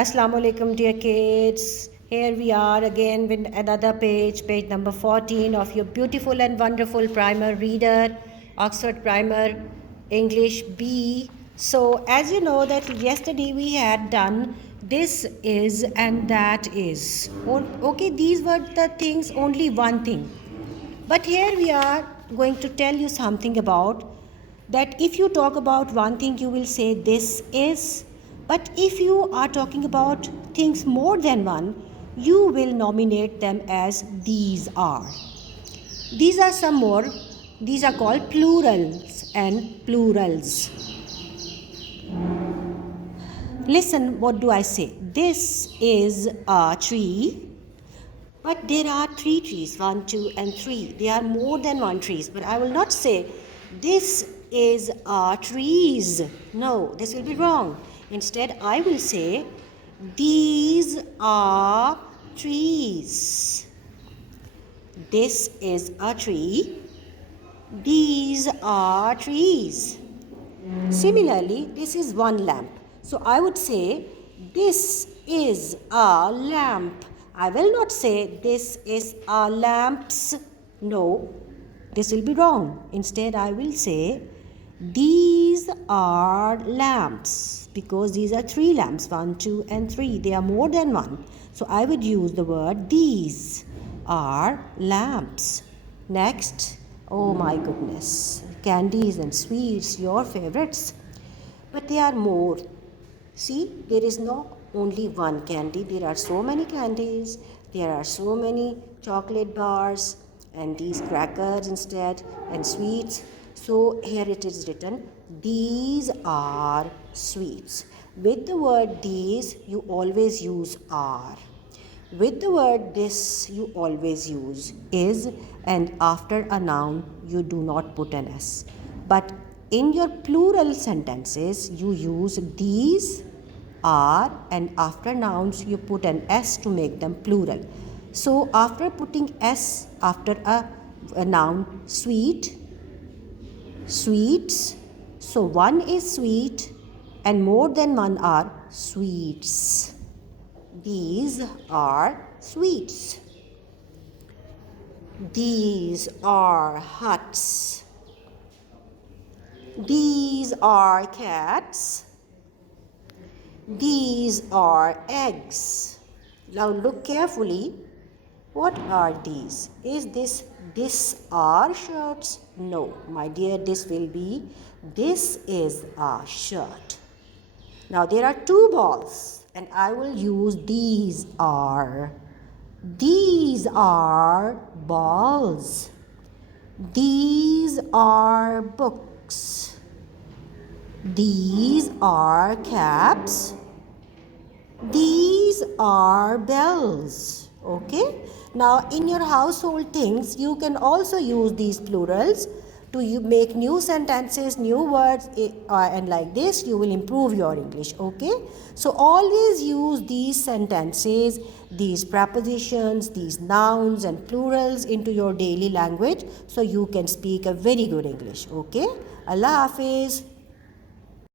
Assalamu alaikum, dear kids. Here we are again with another page number 14 of your beautiful and wonderful primer reader, Oxford Primer English B. So, as you know that yesterday we had done this is and that is. Okay, these were the things, only one thing. But here we are going to tell you something about that if you talk about one thing, you will say this is. But if you are talking about things more than one, you will nominate them as these are. These are some more. These are called plurals and plurals. Listen, what do I say? This is a tree. But there are 3 trees, 1, 2 and 3. There are more than 1 trees. But I will not say this is a trees. No, this will be wrong. Instead, I will say these are trees. This is a tree. These are trees. Similarly, this is one lamp. So I would say this is a lamp. I will not say this is a lamps. No, this will be wrong. Instead, I will say these are lamps because these are 3 lamps, 1, 2 and 3. They are more than one. So I would use the word these are lamps. Next, oh my goodness, candies and sweets, your favorites. But there are more. See, there is not only one candy. There are so many candies. There are so many chocolate bars and these crackers instead and sweets. So here it is written, these are sweets. With the word these, you always use are. With the word this, you always use is, and after a noun, you do not put an s. But in your plural sentences, you use these, are, and after nouns, you put an s to make them plural. So after putting s after a noun, sweet, sweets, so one is sweet and more than one are sweets. These are sweets. These are huts. These are cats. These are eggs. Now look carefully. What are these? Is this are shirts? No, my dear, this is a shirt. Now there are 2 balls and I will use these are. These are balls. These are books. These are caps. These are bells. Okay? Now in your household things, you can also use these plurals to make new sentences, new words, and like this you will improve your English. Okay? So always use these sentences, these prepositions, these nouns and plurals into your daily language so you can speak a very good English. Okay? Allah Hafiz.